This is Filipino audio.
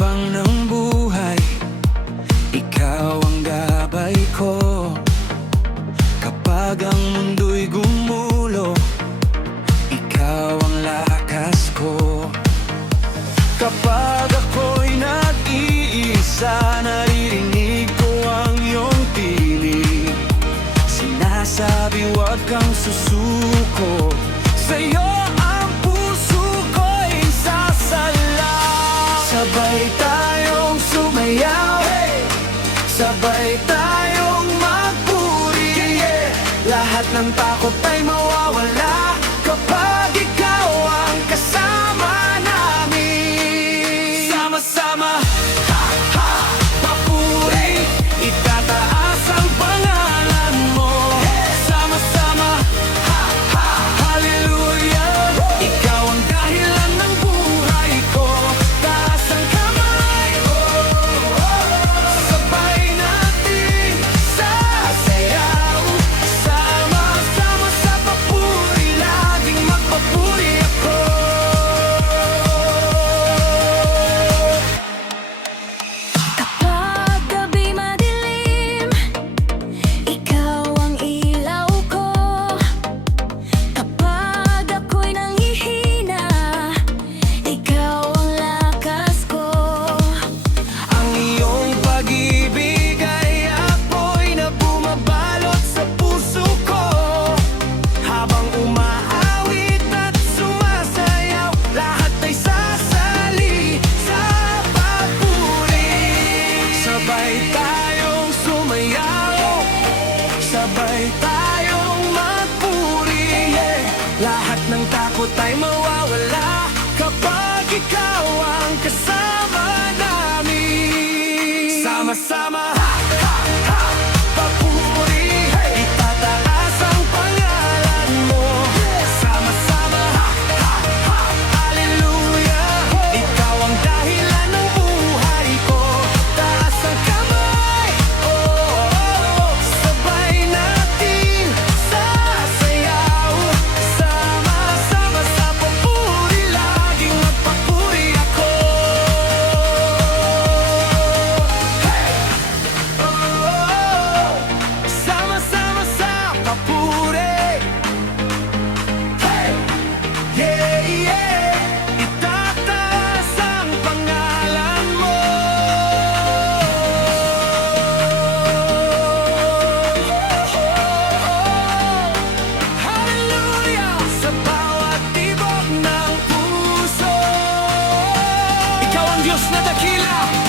habang ng buhay, ikaw ang gabay ko. Kapag ang mundo'y gumulo, ikaw ang lakas ko. Kapag ako'y nag-iisa, naririnig ko ang iyong tinig. Sinasabi huwag kang susuko, sa'yo ang puso ko'y sasala. Sabay tayong sumayaw, sabay tayong magpuri, lahat ng takot ay mawawala kapag ikaw ang kasama namin. Sama-sama, ha, ha, papuri, itataas ang pangalan mo. Sama-sama, ha, ha, hallelujah, ikaw ang dahilan ng buhay ko. Taas ang kamay, sabay natin sasayaw. Sama-sama sa papuri, laging magpapuri ako. Kapag gabi madilim, ikaw ang ilaw ko. Kapag ako'y nanghihina, ikaw ang lakas ko. Ang iyong pag-ibig ay apoy na bumabalot sa puso ko. Habang umaawit at sumasayaw, lahat ay sasali sa papuri. Sabay tayong sumayaw, sabay tayong magpuri, lahat ng takot ay mawawala kapag ikaw ang kasama namin. Sama-sama, ha, ha, ha, papuri, itataas ang pangalan mo. Sama-sama, ha, ha, ha, hallelujah, ikaw ang dahilan ng buhay ko. Taas ang kamay, sabay natin sasayaw. Sama-sama sa papuri, laging magpapuri ako. Sama-sama sa papuri, yeah, yeah, itataas ang pangalan mo. Hallelujah, sa bawat tibok ng puso, ikaw ang Diyos na dakila.